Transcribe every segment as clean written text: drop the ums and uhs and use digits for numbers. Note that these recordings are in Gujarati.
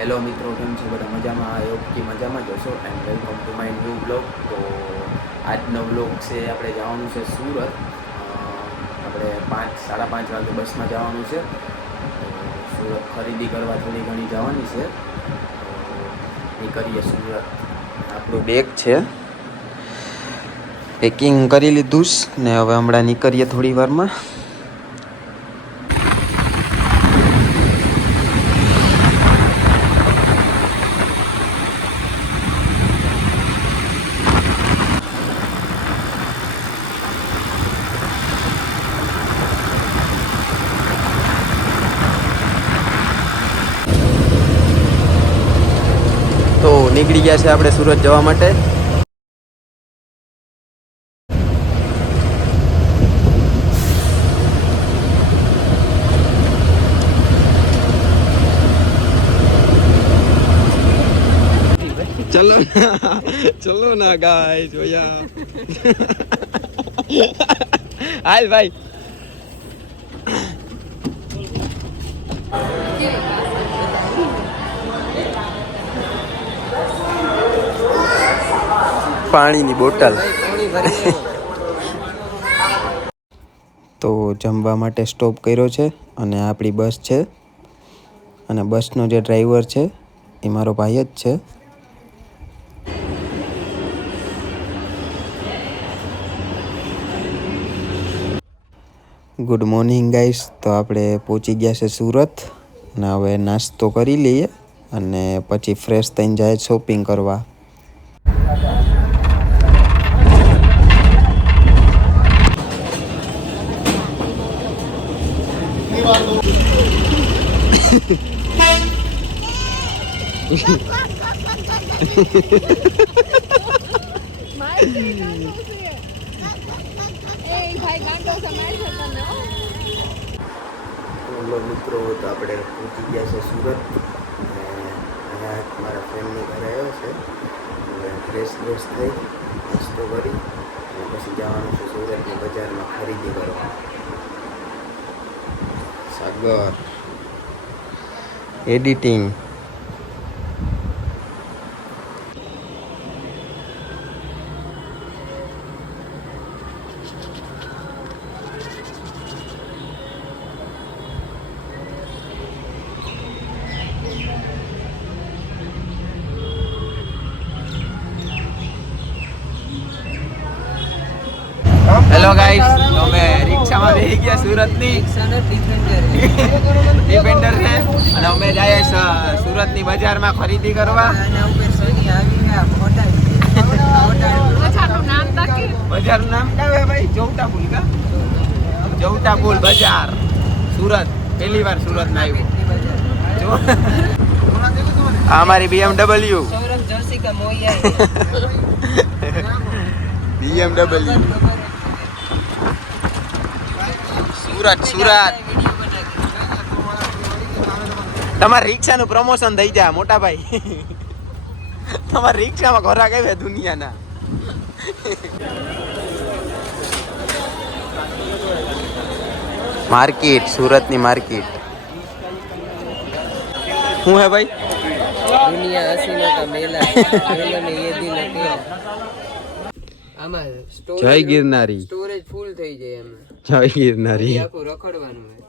હેલો મિત્રો, કેમ છો બધા? મજામાં? આ યોગથી મજામાં જ હશો and welcome to my new blog. તો આજનો બ્લોગ છે, આપણે જવાનું છે સુરત. આપણે 5:30 વાગે બસમાં જવાનું છે. તો સુરત ખરીદી કરવા થોડી ઘણી જવાની છે. તો નીકળીએ સુરત. આપણું બેગ છે, પેકિંગ કરી લીધું ને હવે હમણાં નીકળીએ થોડી વારમાં. તો નીકળી ગયા છે આપણે સુરત જવા માટે. ચલો ના, ચલો ના ગાઈસ, ભૈયા હાલ ભાઈ. પાણીની બોટલ. તો જમવા માટે સ્ટોપ કર્યો છે અને આપણી બસ છે અને બસનો જે ડ્રાઈવર છે એ મારો ભાઈ જ છે. Good morning guys. તો આપણે પહોંચી ગયા છે સુરત અને હવે નાસ્તો કરી લઈએ અને પછી ફ્રેશ થઈને જાય શોપિંગ કરવા. હેલો મિત્રો, તો આપણે પહોંચી ગયા છે સુરત. અહીંયા મારા ફ્રેન્ડની ઘરે આવ્યો છે. ફ્રેશ થઈ નાસ્તો કરી અને પછી જવાનું છે સુરતની બજારમાં ખરીદી કરવા. સાગર એડિટિંગ. હેલો ગાઈસ, તો અમે રિક્ષામાં બેસી ગયા સુરતની ડિફેન્ડર છે અને અમે જઈએ સુરતની બજારમાં ખરીદી કરવા. બજારનું નામ કયું ભાઈ? જવટા પુલ કા? જવટા પુલ બજાર સુરત. પહેલી વાર સુરતમાં આવ્યું. આ અમારી BMW. BMW સુરત. તમારા રિક્ષાનું પ્રમોશન થઈ જાય મોટા ભાઈ. તમારા રિક્ષામાં ખોરાક આવે દુનિયાના. માર્કેટ, સુરતની માર્કેટ. શું હે ભાઈ? दुनिया हसीनों का मेला मेले में ये दिन अकेला. આમાં જય ગિરનારી. સ્ટોરેજ ફૂલ થઈ જાય એમ. જય ગિરનારી. આખું રખડવાનું હોય.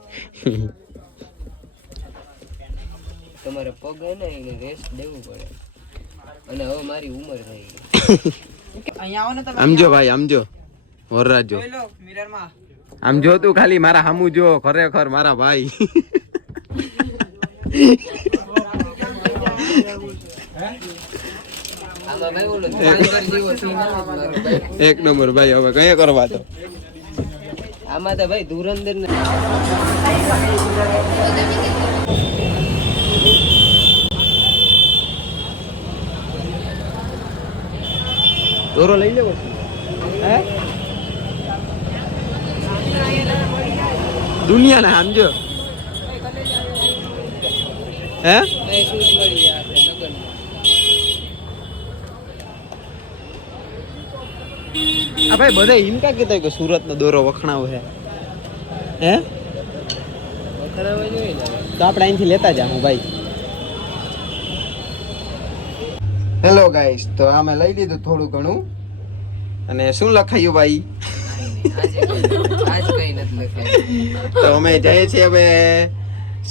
તમારે પગ હે ને એને રેસ્ટ દેવું પડે. અને હવે મારી ઉંમર થઈ ગઈ. અહીંયા આવો ને તમે. આમજો ભાઈ, આમજો. વરરાજો જોઈ લો મિરરમાં. આમ જો તું ખાલી મારા હામું જો. ખરેખર મારા ભાઈ. એક નંબર ભાઈ. હવે કઈ કરવા તો આમાં તો ભાઈ ધુરંધર ને દોરો લઈ લેવો હે? દુનિયા ના સમજો હે? આ ભાઈ બધા એમ કા કહેતા કે સુરત નો દોરો વખણાવ હે? હે? વખણાવા જોઈએ ને. તો આપણે અહીંથી લેતા જાઉં ભાઈ. હેલો ગાઈસ, તો આમે લઈ લીધું થોડું ઘણું. અને શું લખાયું ભાઈ? આજ કઈ નથી લખાયું. તો અમે જઈએ છીએ હવે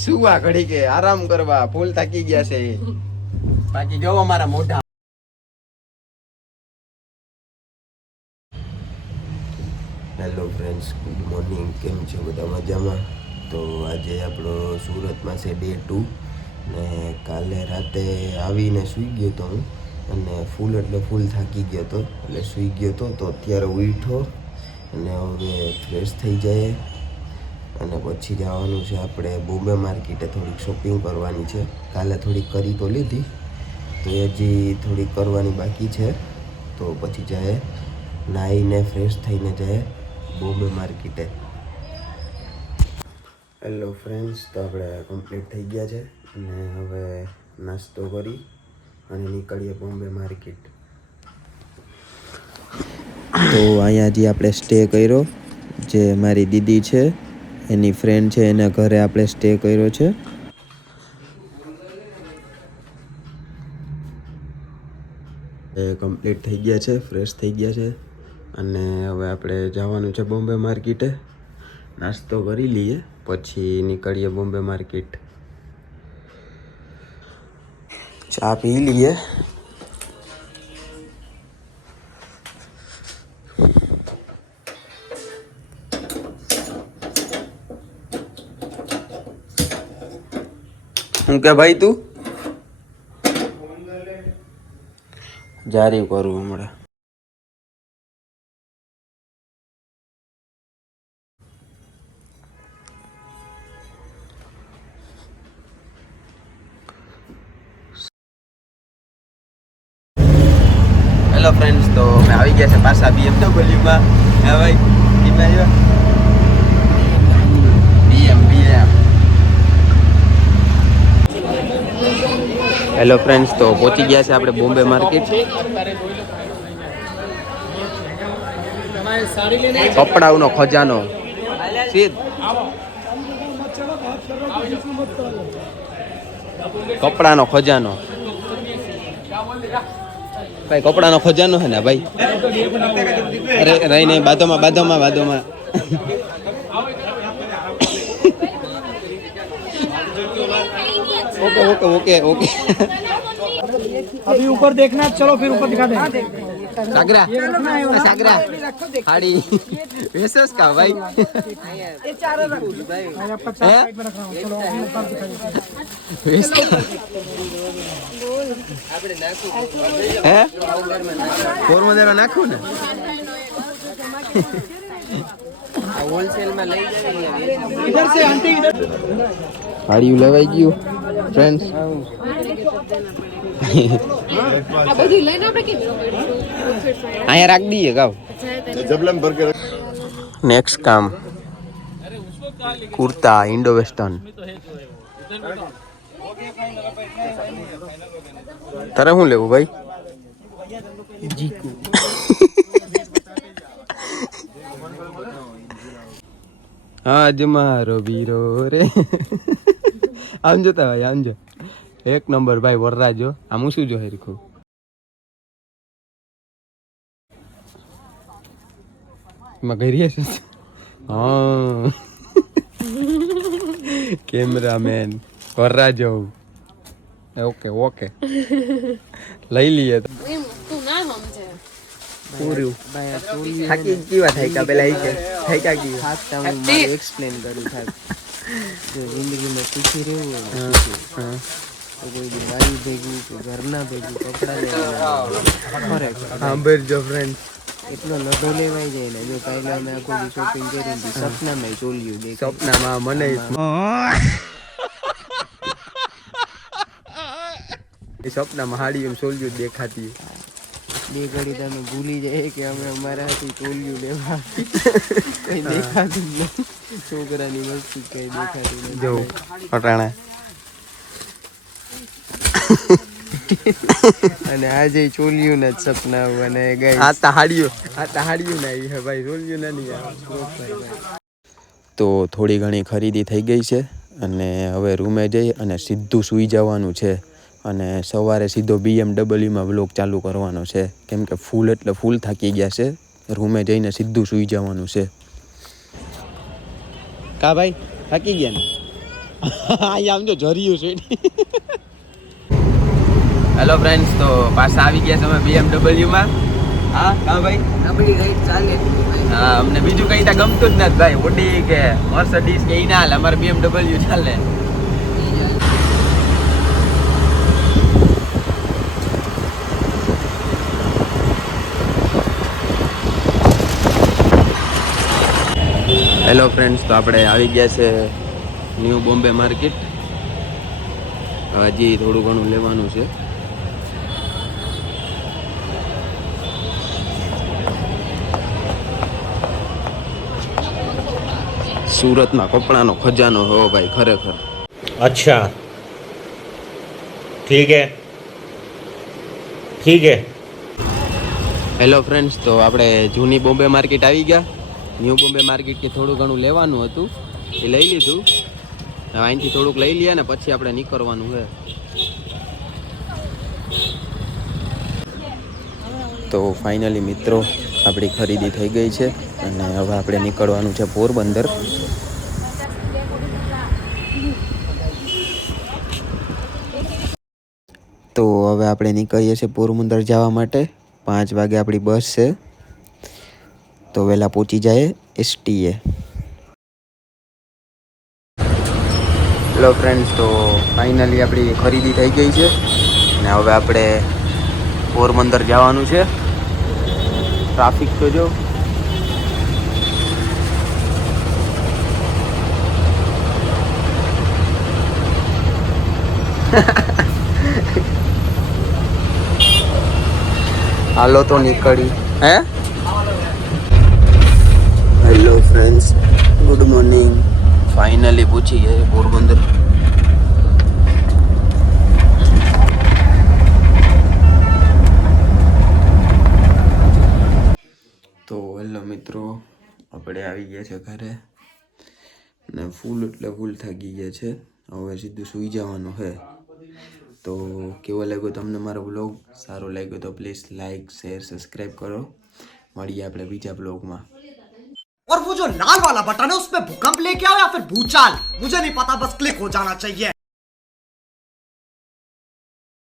સુવા ઘડી કે આરામ કરવા. ફૂલ થાકી ગયા છે. બાકી જો અમારા મોઢા. Hello friends, good morning. કેમ છો બધા? મજામાં? તો આજે આપણો સુરતમાં છે ડે 2 ને કાલે રાતે આવીને સૂઈ ગયો તો હું, અને ફૂલ એટલે ફૂલ થાકી ગયો હતો, એટલે સૂઈ ગયો હતો. તો અત્યારે ઉઠો અને હવે ફ્રેશ થઈ જાય અને પછી જવાનું છે આપણે બોમ્બે માર્કેટે. થોડીક શોપિંગ કરવાની છે. કાલે થોડીક કરી તો લીધી, તો હજી થોડીક કરવાની બાકી છે. તો પછી જાય, નાહીને ફ્રેશ થઈને જાય બોમ્બે માર્કેટે. હેલો ફ્રેન્ડ્સ, તો આપણે કમ્પ્લીટ થઈ ગયા છે અને હવે નાસ્તો કરી અને નીકળીએ બોમ્બે માર્કેટ. તો અહીંયા જે આપણે સ્ટે કર્યો, જે મારી દીદી છે એની ફ્રેન્ડ છે, એના ઘરે આપણે સ્ટે કર્યો છે. એ કમ્પ્લીટ થઈ ગયા છે, ફ્રેશ થઈ ગયા છે અને હવે આપણે જવાનું છે બોમ્બે માર્કેટે. નાસ્તો કરી લઈએ પછી નીકળીએ બોમ્બે માર્કેટ. ચા પી લઈએ. હું કે ભાઈ તું જારી કરું હમણાં. હેલો ફ્રેન્ડ્સ, તો અમે આવી ગયા છે પાછા BMW-માં. હા ભાઈ, કેમ આવ્યા? BM. હેલો ફ્રેન્ડ્સ, તો પહોંચી ગયા છે આપણે બોમ્બે માર્કેટ. કપડાઓનો ખજાનો સીધ. કપડાનો ખજાનો ભાઈ, કપડાનો ખજાનો છે ને ભાઈ. અરે રહી નહીં, બાદોમાં. ओके अभी ऊपर देखना, चलो फिर ऊपर दिखा देंगे। सागरा हाड़ी वेसस का भाई। ये चारों रख दो भाई, आपका चार साइड में रख रहा हूँ। चलो ऊपर दिखाइए। है पोरबंदर में नाखू ने હોલસેલ માં લઈ જાય. इधर से आंटी इधर હાડી લેવાઈ ગયું ફ્રેન્ડ્સ. આ બધું લઈને આપણે કેમ અહીંયા રાખ દઈએ ગાવ. નેક્સ્ટ કામ કુર્તા ઇન્ડો વેસ્ટર્ન. તારે શું લેવું ભાઈ? જીકુ આજ મારો વીરો રે. આમ જોતા ભાઈ, આમ જો. એક નંબર ભાઈ, વરરાજો. આમ શું જો હેરખું. એમાં ઘરી હશે. હા, કેમેરામેન વરરાજો. ઓકે લઈ લઈએ. એમ તું ના સમજે. પૂરું ભાઈ આ ચોલી થાકી કેવા થાય કા પેલા કે થાય કા કી ખાતા હું મારે એક્સપ્લેન કરું થાક. જો જિંદગીમાં સુખી રહેવું હોય ને, હા તો કોઈ દી વાયુ ભેગું કે ઘરના ભેગું કપડા લેવા ફરક. સાંભળજો ફ્રેન્ડ. એટલો લડો લેવાઈ જાય ને. જો કાલે અમે આખો દી શોપિંગ કરી હતી, સપનામાં ચોલ્યું દેખાય. સપનામાં મને સપનામાં હાડી એમ સોલ્યું દેખાતી. બે ઘડી તમે ભૂલી જાય કે અમે અમારાથી ચોલ્યું લેવા. કઈ દેખાતું જ નહીં. છોકરાની વસ્તુ કઈ દેખાતું નથી. જો અટાણા. અને આજે ચોલ્યું ને જ સપના અને આ હાડીઓ ના હે ભાઈ, સોલ્યું ના નહીં. તો થોડી ઘણી ખરીદી થઈ ગઈ છે અને હવે રૂમે જઈ અને સીધું સૂઈ જવાનું છે. અને સવારે સીધો BMW માં વ્લોગ ચાલુ કરવાનો છે, કેમ કે ફૂલ એટલે ફૂલ થાકી ગયા છે. રૂમે જઈને સીધું સૂઈ જવાનું છે. કા ભાઈ થાકી ગયા ને? આમ જો જરિયું છે. હેલો ફ્રેન્ડ્સ, તો પાછા આવી ગયા તમે BMW માં. હા કા ભાઈ, આપણી ગાઈડ ચાલે. હા, અમને બીજું કઈ ત્યાં ગમતું જ નથી ભાઈ. ઓડી કે મર્સિડીઝ કે ઈ ના હાલે, અમારે BMW ચાલે. હેલો ફ્રેન્ડ્સ, તો આપણે આવી ગયા છે ન્યૂ બોમ્બે માર્કેટ. હજી થોડું ઘણું લેવાનું છે. સુરતના કપડાનો ખજાનો હો ભાઈ, ખરેખર. अच्छा ठीक है ठीक है. હેલો ફ્રેન્ડ્સ, તો આપણે જૂની બોમ્બે માર્કેટ આવી ગયા. ન્યૂ બોમ્બે માર્કેટથી થોડું ઘણું લેવાનું હતું, એ લઈ લીધું. હવે અહીંથી થોડુંક લઈ લઈએ ને પછી આપણે નીકળવાનું છે. તો ફાઇનલી મિત્રો, આપણી ખરીદી થઈ ગઈ છે અને હવે આપણે નીકળવાનું છે પોરબંદર. તો હવે આપણે નીકળીએ છીએ પોરબંદર જવા માટે. 5 વાગે આપણી બસ છે, તો વહેલા પહોંચી જાય STA. હેલો ફ્રેન્ડ્સ, તો ફાઇનલી આપણી ખરીદી થઈ ગઈ છે અને હવે આપણે પોરબંદર જવાનું છે. ટ્રાફિક તો જો. હાલો તો નીકળી. હે hello friends, good morning. Finally પહોંચી ગયા પોરબંદર. તો હેલો મિત્રો, આપણે આવી ગયા છે ઘરે ને ફૂલ એટલે ફૂલ થાકી ગયા છે. હવે સીધું સૂઈ જવાનું છે. તો કેવો લાગ્યો તમને મારો વ્લોગ? સારો લાગ્યો તો પ્લીઝ લાઈક, શેર, સબસ્ક્રાઈબ કરો. મળીએ આપણે બીજા બ્લોગમાં. और वो जो लाल वाला बटन है उसमें भूकंप लेके आओ या फिर भूचाल, मुझे नहीं पता, बस क्लिक हो जाना चाहिए.